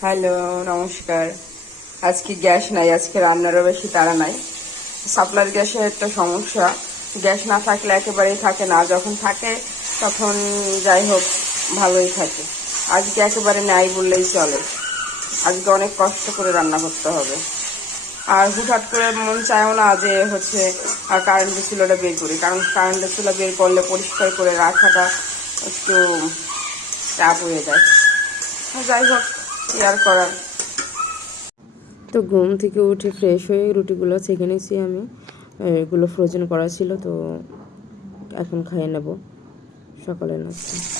Hello, নমস্কার। আজকে gas নাই, আজকে রান্নারও বেশি তাড়া নাই। সাপ্লাইর গ্যাসের একটা সমস্যা। গ্যাস না থাকলে একেবারেই থাকে না। যখন থাকে, তখন যাই হোক, ভালোই থাকে। আজকে একেবারে নাই বললেই চলে। আজকে অনেক কষ্ট করে রান্না করতে হবে। আর হুটহাট করে মন চায়ও না যে হচ্ছে, আর কারেন্টের চুলাটা বের করি। কারণ কারেন্টের চুলা বের করলে পরিষ্কার করে রাখাটা একটু চাপ হয়ে যায়। যাই হোক কি করার? তো ঘুম থেকে উঠে ফ্রেশ হয়ে রুটিগুলো ছেঁকে নিয়েছি আমি। এগুলো ফ্রোজেন করা ছিল, তো এখন খাইয়ে নেব। সকালে নাস্তা।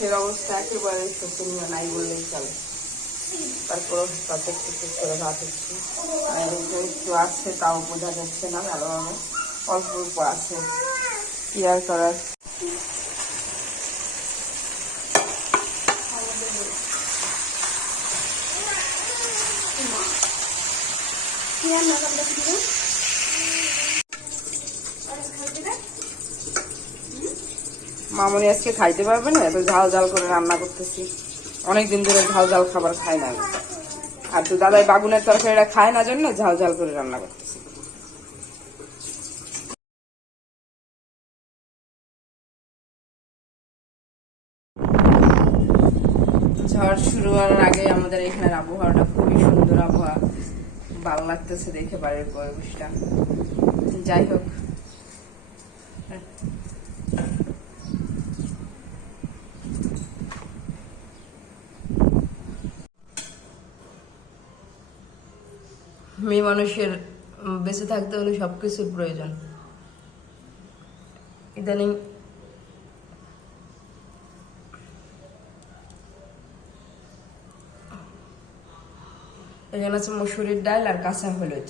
গ্যাসের অবস্থা একেবারে শোচনীয় নাই বললেই চলে তারপর তাতে করে ভাত হচ্ছে আর একটু একটু আসছে তাও বোঝা যাচ্ছে না ভালোভাবে অল্প অল্প আছে কি আর করার মামনি আজকে খাইতে পারবে না, এত ঝাল ঝাল করে রান্না করতেছি। অনেকদিন ধরে ঝাল ঝাল খাবার খায় না। আর তো দাদাই বাগুনের তরকারিটা খায় না জন্য ঝাল ঝাল করে রান্না করতেছি। ঝড় শুরু হওয়ার আগে আমাদের এখানের আবহাওয়াটা খুবই সুন্দর আবহাওয়া। ভালো লাগতেছে দেখে বাড়ির পরিবেশটা। যাই হোক। মেয়ে মানুষের বেঁচে থাকতে হলে সব কিছুর প্রয়োজন। ইদানিং এখানে আছে মসুরির ডাল আর কাঁচা হলুদ।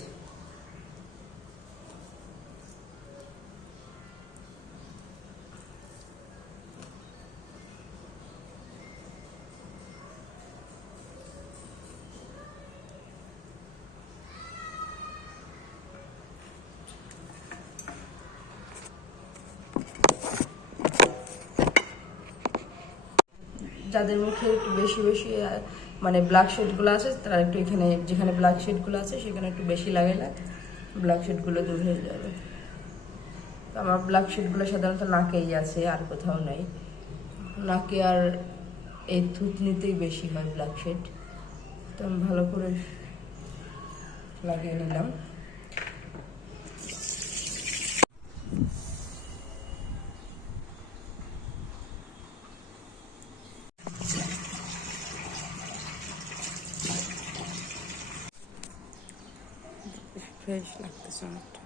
যাদের মুখে একটু বেশি বেশি মানে ব্ল্যাক শেডগুলো আছে, তারা একটু এখানে, যেখানে ব্ল্যাক শেডগুলো আছে, সেখানে একটু বেশি লাগাইলে ব্ল্যাক শেডগুলো দূর হয়ে যাবে। আমার ব্ল্যাক শেডগুলো সাধারণত নাকেই আছে, আর কোথাও নাই। নাকে আর এই থুতনিতেই বেশি হয় ব্ল্যাক শেড তো আমি ভালো করে লাগিয়ে নিলাম। ফ্রেশ লাগতেছে অনেকটা